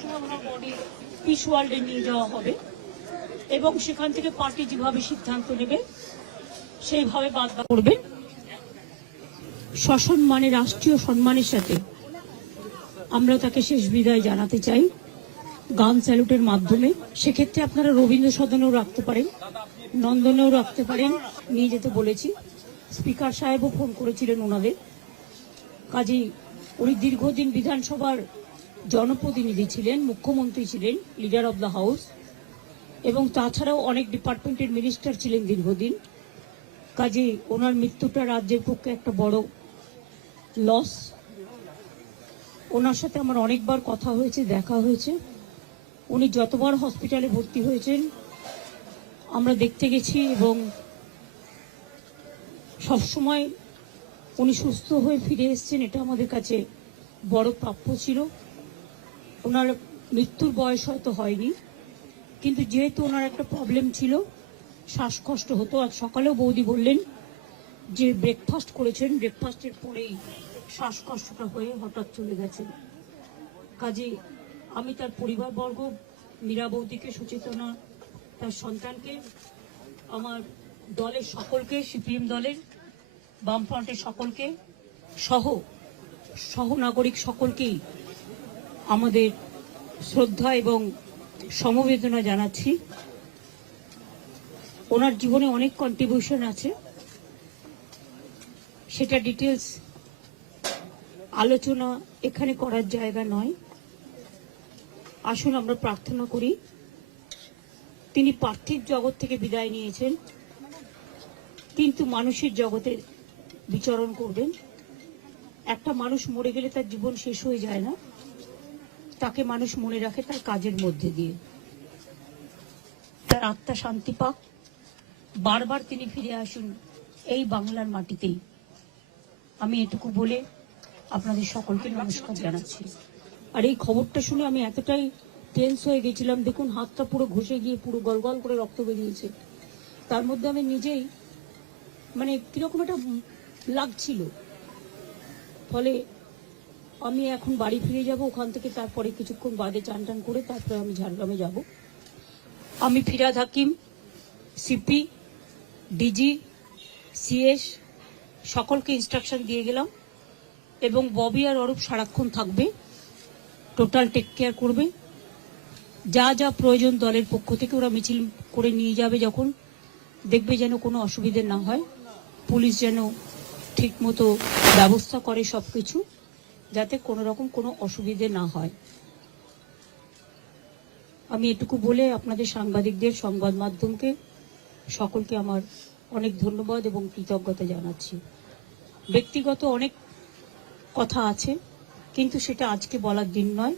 সময় পিস ওয়ার্ল্ডে নিয়ে যাওয়া হবে এবং সেখান থেকে পার্টি যেভাবে সিদ্ধান্ত নেবে, সেইভাবে বাদ করবেন সসম্মানে, রাষ্ট্রীয় সম্মানের সাথে আমরা তাকে শেষ বিদায় জানাতে চাই। গান স্যালুটের মাধ্যমে। সেক্ষেত্রে আপনারা রবীন্দ্র সদনেও রাখতে পারেন, নন্দনেও রাখতে পারেন। নিয়ে যেতে বলেছি। স্পিকার সাহেবও ফোন করেছিলেন ওনাদের। কাজেই উনি দীর্ঘদিন বিধানসভার জনপ্রতিনিধি ছিলেন, মুখ্যমন্ত্রী ছিলেন লিডার অব দ্য হাউস এবং তাছাড়াও অনেক ডিপার্টমেন্টের মিনিস্টার ছিলেন দীর্ঘদিন। কাজে ওনার মৃত্যুটা রাজ্যের পক্ষে একটা বড় লস ওনার সাথে আমার অনেকবার কথা হয়েছে, দেখা হয়েছে। উনি যতবার হসপিটালে ভর্তি হয়েছেন, আমরা দেখতে গেছি এবং সবসময় উনি সুস্থ হয়ে ফিরে এসেছেন, এটা আমাদের কাছে বড় প্রাপ্য ছিল। ওনার মৃত্যুর বয়স হয়তো হয়নি, কিন্তু যেহেতু ওনার একটা প্রবলেম ছিল, শ্বাসকষ্ট হতো, আর সকালেও বৌদি বললেন যে ব্রেকফাস্ট করেছেন ব্রেকফাস্টের পরেই শ্বাসকষ্টটা হয়ে হঠাৎ চলে গেছেন কাজে আমি তার পরিবারবর্গ, মীরা বৌদিকে, সুচেতনা তার সন্তানকে, আমার দলের সকলকে, সিপিএম দলের বামফ্রন্টের সকলকে সহ সহ নাগরিক সকলকেই আমাদের শ্রদ্ধা এবং সমবেদনা জানাচ্ছি। ওনার জীবনে অনেক কন্ট্রিবিউশন আছে। সেটা ডিটেলস আলোচনা এখানে করার জায়গা নয়। আসুন আমরা প্রার্থনা করি। তিনি পার্থিব জগৎ থেকে বিদায় নিয়েছেন। কিন্তু মানুষের জগতে বিচরণ করবেন। একটা মানুষ মরে গেলে তার জীবন শেষ হয়ে যায় না। তাকে মানুষ মনে রাখে তার কাজের মধ্যে দিয়ে। তার আত্মা শান্তি পাক। বারবার তিনি ফিরে আসুন এই বাংলার মাটিতেই। আমি এটুকু বলে আপনাদের সকলকে নমস্কার জানাচ্ছি। আর এই খবরটা শুনে আমি এতটাই টেন্স হয়ে গেছিলাম। দেখুন, হাতটা পুরো ঘষে গিয়ে পুরো গলগল করে রক্ত বেরিয়েছে। তার মধ্যে আমি নিজেই মানে কীরকম একটা লাগছিল। ফলে আমি এখন বাড়ি ফিরে যাব, ওখান থেকে তারপরে কিছুক্ষণ বাদে চান টান করে তারপরে আমি ঝাড়গ্রামে যাব। আমি Firhad Hakim CP DG CS সকলকে ইনস্ট্রাকশন দিয়ে গেলাম এবং ববি আর অরূপ সারাক্ষণ থাকবে টোটাল টেক কেয়ার করবে। যা যা প্রয়োজন দলের পক্ষ থেকে ওরা মিছিল করে নিয়ে যাবে যখন, দেখবে যেন কোনো অসুবিধে না হয়, পুলিশ যেন ঠিক মতো ব্যবস্থা করে সব কিছু যাতে কোনো রকম কোনো অসুবিধে না হয়। আমি এটুকু বলে আপনাদের সাংবাদিকদের সংবাদ মাধ্যমকে সকলকে আমার অনেক ধন্যবাদ এবং কৃতজ্ঞতা জানাচ্ছি। ব্যক্তিগত অনেক কথা আছে, কিন্তু সেটা আজকে বলার দিন নয়।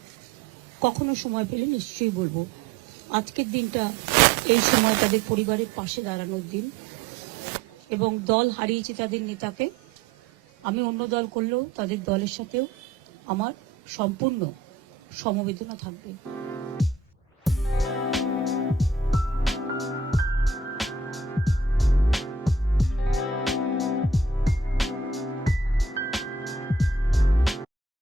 কখনো সময় পেলে নিশ্চয়ই বলব। আজকের দিনটা এই সময় তাদের পরিবারের পাশে দাঁড়ানোর দিন এবং দল হারিয়েছে তাদের নেতাকে। আমি অন্য দল করলেও তাদের দলের সাথেও আমার সম্পূর্ণ সমবেদনা থাকবে।